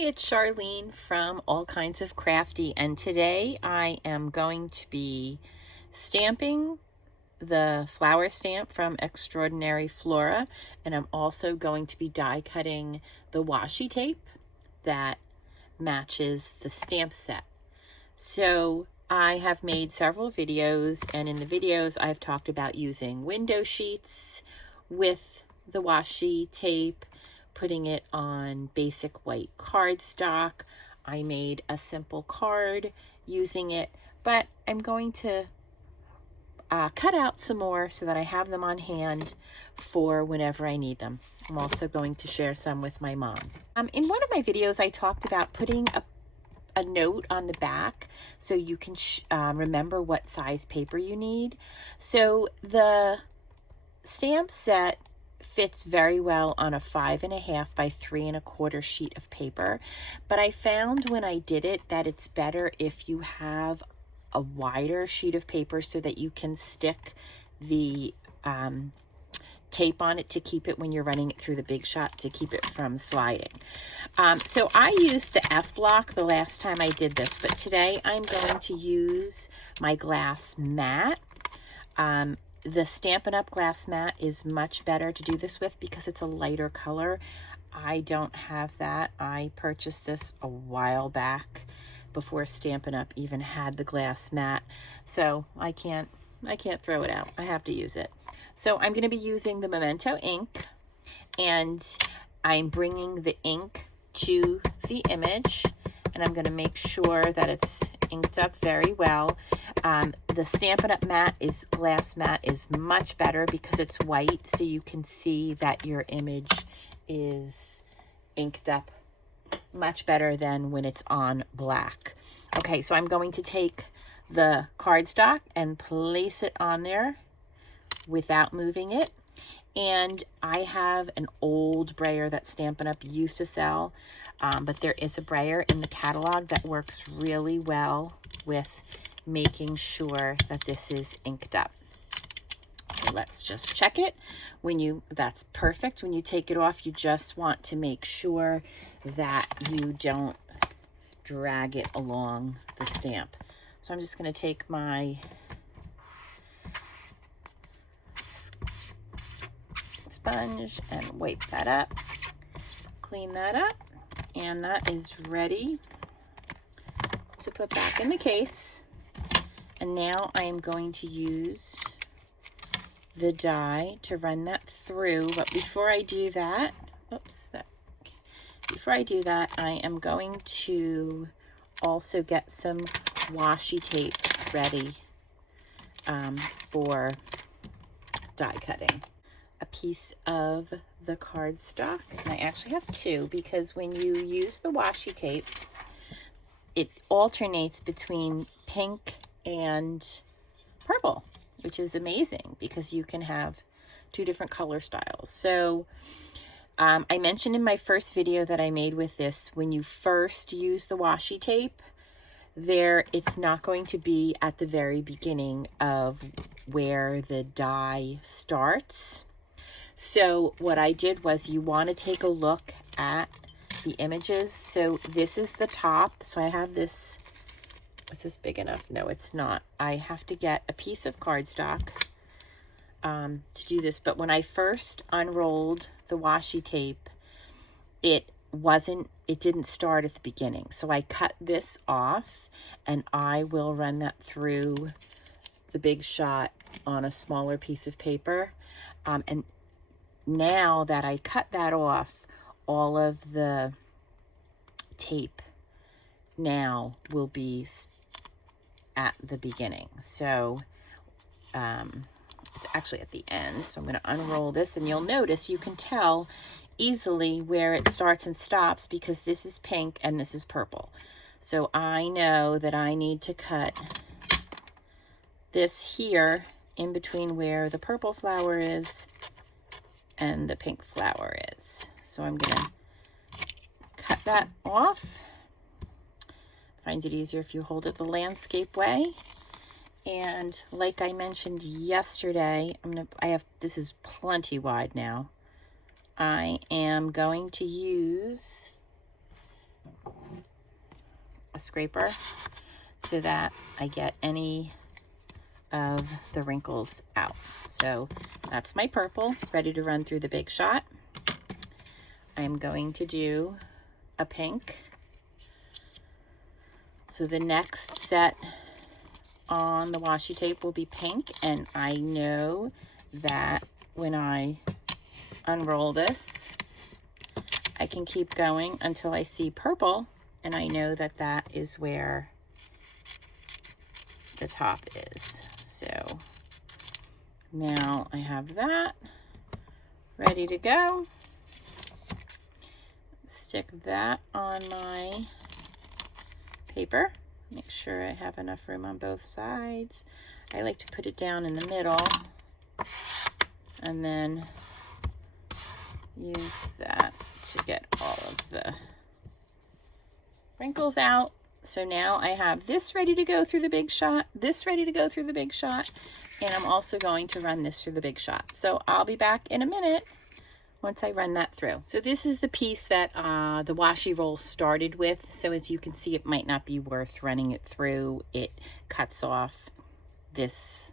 Hi, it's Charlene from All Kinds of Crafty, and today I am going to be stamping the flower stamp from Extraordinary Flora, and I'm also going to be die cutting the washi tape that matches the stamp set. So I have made several videos, and in the videos I've talked about using window sheets with the washi tape, putting it on basic white cardstock. I made a simple card using it, but I'm going to cut out some more so that I have them on hand for whenever I need them. I'm also going to share some with my mom. In one of my videos, I talked about putting a note on the back so you can remember what size paper you need. So the stamp set fits very well on a 5.5 by 3.25 sheet of paper, but I found when I did it that it's better if you have a wider sheet of paper so that you can stick the tape on it to keep it when you're running it through the Big Shot to keep it from sliding. So I used the F block the last time I did this, but today I'm going to use my glass mat. The Stampin' Up! Glass mat is much better to do this with because it's a lighter color. I don't have that. I purchased this a while back before Stampin' Up! Even had the glass mat, so I can't throw it out. I have to use it. So I'm going to be using the Memento ink, and I'm bringing the ink to the image, and I'm going to make sure that it's inked up very well. The Stampin' Up! Glass mat is much better because it's white, so you can see that your image is inked up much better than when it's on black. Okay, so I'm going to take the cardstock and place it on there without moving it. And I have an old brayer that Stampin' Up! Used to sell, but there is a brayer in the catalog that works really well with making sure that this is inked up. So let's just check it. That's perfect. When you take it off, you just want to make sure that you don't drag it along the stamp. So I'm just going to take my sponge and wipe that up, clean that up, and that is ready to put back in the case. And now I am going to use the die to run that through, but before I do that, before I do that, I am going to also get some washi tape ready for die cutting. A piece of the cardstock, and I actually have two, because when you use the washi tape, it alternates between pink and purple, which is amazing because you can have two different color styles. So I mentioned in my first video that I made with this, when you first use the washi tape, it's not going to be at the very beginning of where the die starts. So what I did was, you want to take a look at the images. So this is the top. So I have this. Is this big enough? No, it's not. I have to get a piece of cardstock to do this. But when I first unrolled the washi tape, it didn't start at the beginning. So I cut this off, and I will run that through the Big Shot on a smaller piece of paper. And now that I cut that off, all of the tape now will be at the beginning. So it's actually at the end. So I'm going to unroll this, and you'll notice you can tell easily where it starts and stops because this is pink and this is purple. So I know that I need to cut this here in between where the purple flower is and the pink flower is. So I'm going to cut that off. Find it easier if you hold it the landscape way. And like I mentioned yesterday, this is plenty wide now. I am going to use scraper so that I get any of the wrinkles out. So that's my purple, ready to run through the Big Shot. I'm going to do a pink. So the next set on the washi tape will be pink, and I know that when I unroll this, I can keep going until I see purple, and I know that that is where the top is. So now I have that ready to go. Stick that on my paper. Make sure I have enough room on both sides. I like to put it down in the middle and then use that to get all of the wrinkles out. So now I have this ready to go through the Big Shot, this ready to go through the Big Shot, and I'm also going to run this through the Big Shot. So I'll be back in a minute once I run that through. So this is the piece that the washi roll started with. So as you can see, it might not be worth running it through. It cuts off this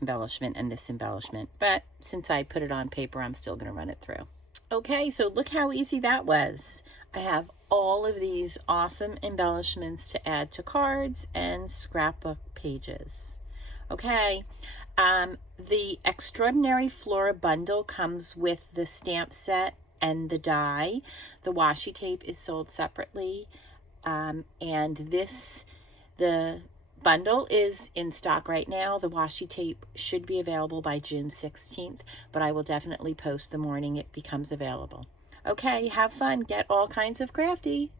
embellishment and this embellishment. But since I put it on paper, I'm still going to run it through. Okay, so look how easy that was. I have all of these awesome embellishments to add to cards and scrapbook pages. Okay, the Extraordinary Flora bundle comes with the stamp set and the die. The washi tape is sold separately, and the bundle is in stock right now. The washi tape should be available by June 16th, but I will definitely post the morning it becomes available. Okay, have fun. Get all kinds of crafty.